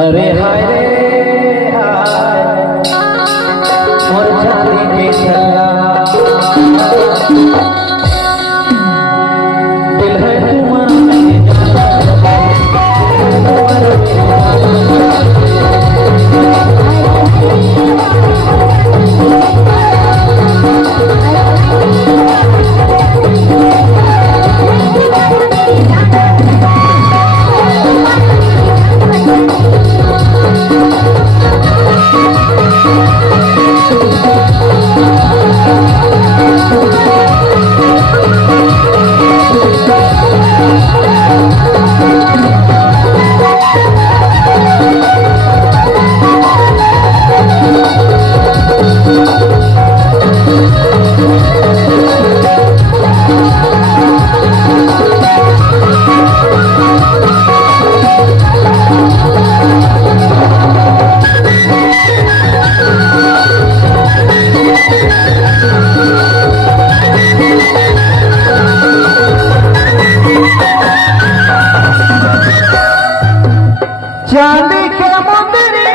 अरे हाय रे हाय मोर जाने के चला दिल है तुम्हारा चांदी के मुंदरी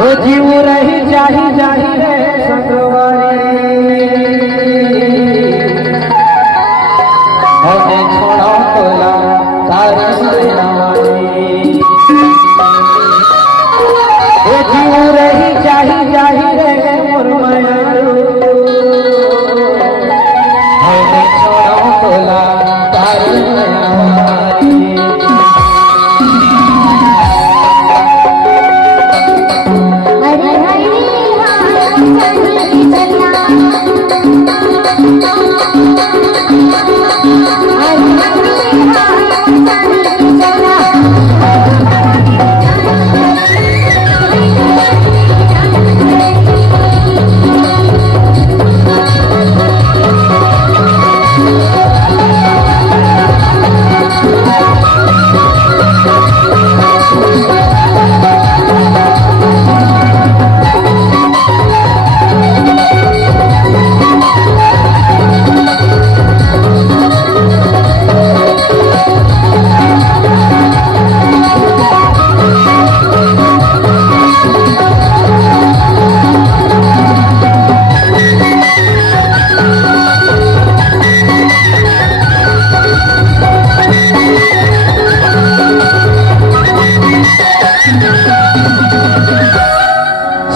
ओ जीव रही जाही जाही रे संगवारी हमें छोड़ा तोला तारी नवारी ओ जीव रही जाही जाही रे मुरमयारू हमें छोड़ा तोला तारी नवारी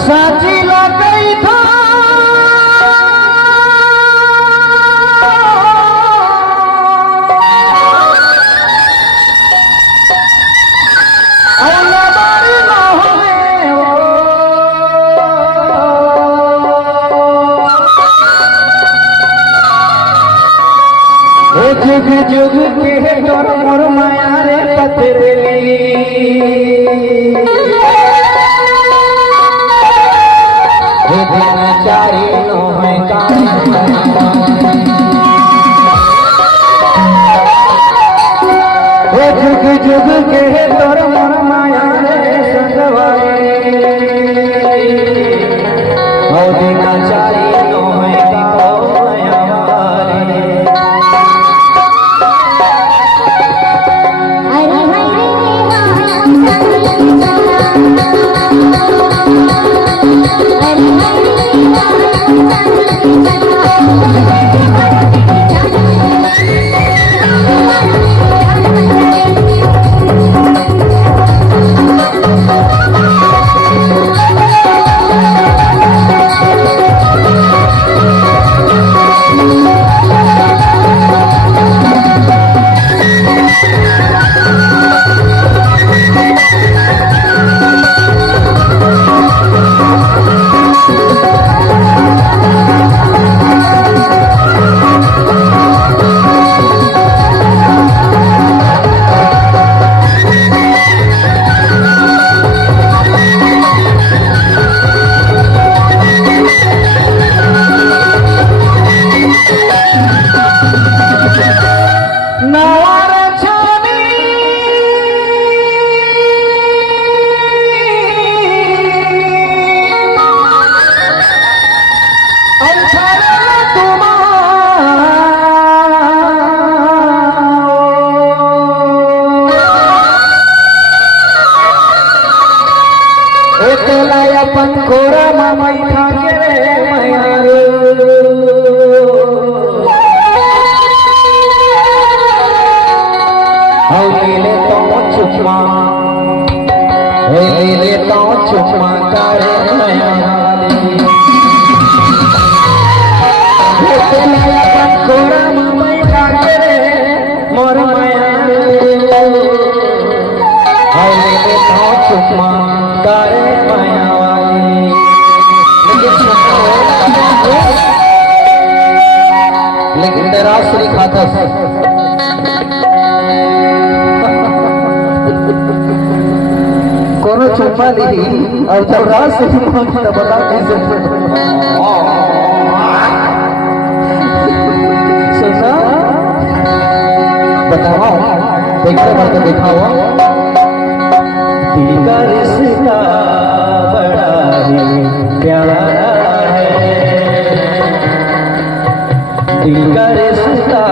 साची लगई था जुग जुग के तोर मोर माया रे पथरेली चारी नो है जुग जुग के तोर मोर माया रे संगवारी औदिना चारी नो है चुम्मा तारे नया वाली गोरा मुंबई काटे रे मोर माया हरे तो चुम्मा तारे माया वाली लेकिन तेरा श्री खाता कोनो चुम्मा ली और जब रात से बता कैसे सुना बताओ देखने वाले दिखाओ दिल का रिश्ता बड़ा ही प्यारा है दिल का रिश्ता